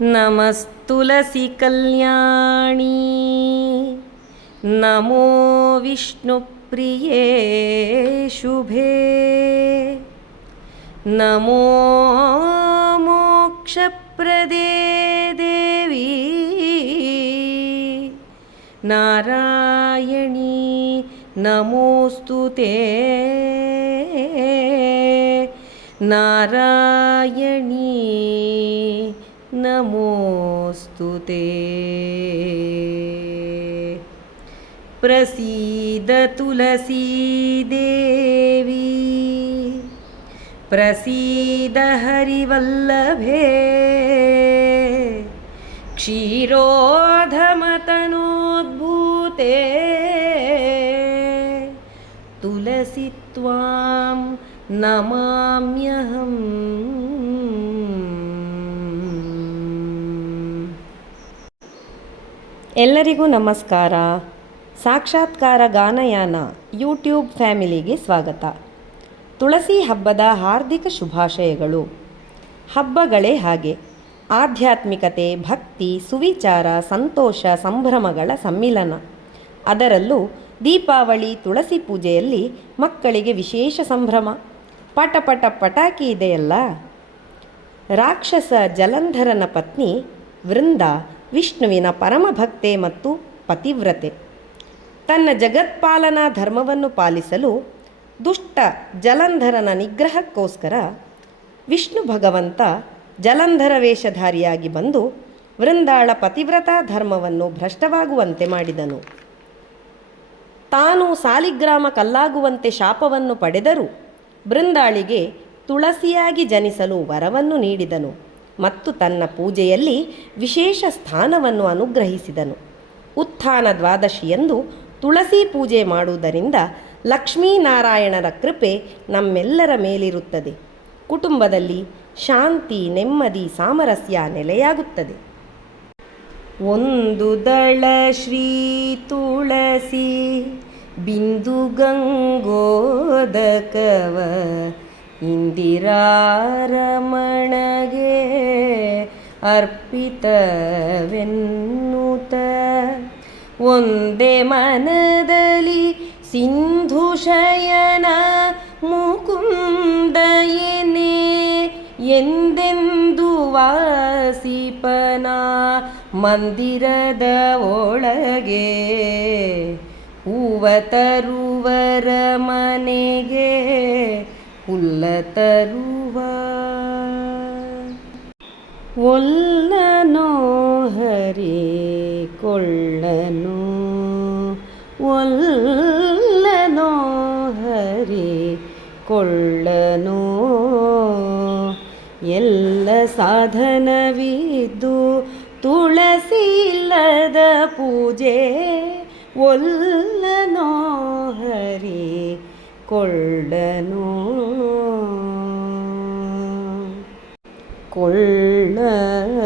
ನಮಸ್ತುಲಸಿ ಕಲ್ಯಾಣಿ ನಮೋ ವಿಷ್ಣುಪ್ರಿಯೇ ಶುಭೇ ನಮೋ ಮೋಕ್ಷಪ್ರದೇ ದೇವಿ ನಾರಾಯಣಿ ನಮೋಸ್ತುತೇ ನಾರಾಯಣಿ ನಮೋಸ್ತುತೇ ಪ್ರಸೀದ ತುಳಸಿ ದೇವಿ ಪ್ರಸೀದ ಹರಿವಲ್ಲಭೆ ಕ್ಷೀರೋಧಮತನೋದ್ಭೂತೆ ತುಳಸಿ ತ್ವಾಂ ನಮಾಮ್ಯಹಂ. ಎಲ್ಲರಿಗೂ ನಮಸ್ಕಾರ. ಸಾಕ್ಷಾತ್ಕಾರ ಗಾನಯಾನ ಯೂಟ್ಯೂಬ್ ಫ್ಯಾಮಿಲಿಗೆ ಸ್ವಾಗತ. ತುಳಸಿ ಹಬ್ಬದ ಹಾರ್ದಿಕ ಶುಭಾಶಯಗಳು. ಹಬ್ಬಗಳೇ ಹಾಗೆ, ಆಧ್ಯಾತ್ಮಿಕತೆ, ಭಕ್ತಿ, ಸುವಿಚಾರ, ಸಂತೋಷ, ಸಂಭ್ರಮಗಳ ಸಮ್ಮಿಲನ. ಅದರಲ್ಲೂ ದೀಪಾವಳಿ ತುಳಸಿ ಪೂಜೆಯಲ್ಲಿ ಮಕ್ಕಳಿಗೆ ವಿಶೇಷ ಸಂಭ್ರಮ. ಪಟ ಪಟಾಕಿ ಇದೆಯಲ್ಲ. ರಾಕ್ಷಸ ಜಲಂಧರನ ಪತ್ನಿ ವೃಂದ ವಿಷ್ಣುವಿನ ಪರಮಭಕ್ತೆ ಮತ್ತು ಪತಿವ್ರತೆ. ತನ್ನ ಜಗತ್ಪಾಲನಾ ಧರ್ಮವನ್ನು ಪಾಲಿಸಲು ದುಷ್ಟ ಜಲಂಧರನ ನಿಗ್ರಹಕ್ಕೋಸ್ಕರ ವಿಷ್ಣು ಭಗವಂತ ಜಲಂಧರ ವೇಷಧಾರಿಯಾಗಿ ಬಂದು ವೃಂದಾಳ ಪತಿವ್ರತಾ ಧರ್ಮವನ್ನು ಭ್ರಷ್ಟವಾಗುವಂತೆ ಮಾಡಿದನು. ತಾನು ಸಾಲಿಗ್ರಾಮ ಕಲ್ಲಾಗುವಂತೆ ಶಾಪವನ್ನು ಪಡೆದರೂ ಬೃಂದಾಳಿಗೆ ತುಳಸಿಯಾಗಿ ಜನಿಸಲು ವರವನ್ನು ನೀಡಿದನು ಮತ್ತು ತನ್ನ ಪೂಜೆಯಲ್ಲಿ ವಿಶೇಷ ಸ್ಥಾನವನ್ನು ಅನುಗ್ರಹಿಸಿದನು. ಉತ್ಥಾನ ದ್ವಾದಶಿಯಂದು ತುಳಸಿ ಪೂಜೆ ಮಾಡುವುದರಿಂದ ಲಕ್ಷ್ಮೀನಾರಾಯಣರ ಕೃಪೆ ನಮ್ಮೆಲ್ಲರ ಮೇಲಿರುತ್ತದೆ. ಕುಟುಂಬದಲ್ಲಿ ಶಾಂತಿ, ನೆಮ್ಮದಿ, ಸಾಮರಸ್ಯ ನೆಲೆಯಾಗುತ್ತದೆ. ಒಂದು ದಳ ಶ್ರೀ ತುಳಸಿ ಬಿಂದು ಗಂಗೋದಕವ ಇಂದಿರಾರಮಣಗೆ ಅರ್ಪಿತವೆನ್ನುತ ಒಂದೇ ಮನದಲ್ಲಿ ಸಿಂಧು ಶಯನ ಮುಕುಂದಯನೇ ಎಂದೆಂದು ವಾಸಿಪನ ಮಂದಿರದ ಒಳಗೆ ಹೂವ ತರುವರ ಮನೆಗೆ ಹುಲ್ಲ ತರುವ ಒಲ್ಲನೋ ಹರಿ ಕೊಳ್ಳನು ಒಲ್ಲನೋ ಹರಿ ಕೊಳ್ಳನು ಎಲ್ಲ ಸಾಧನವಿದ್ದು ತುಳಸಿ ಇಲ್ಲದ ಪೂಜೆ ಒಲ್ಲನೋ ಹರಿ ಕೊಳ್ಳನು ಕೊಳ್ಳನು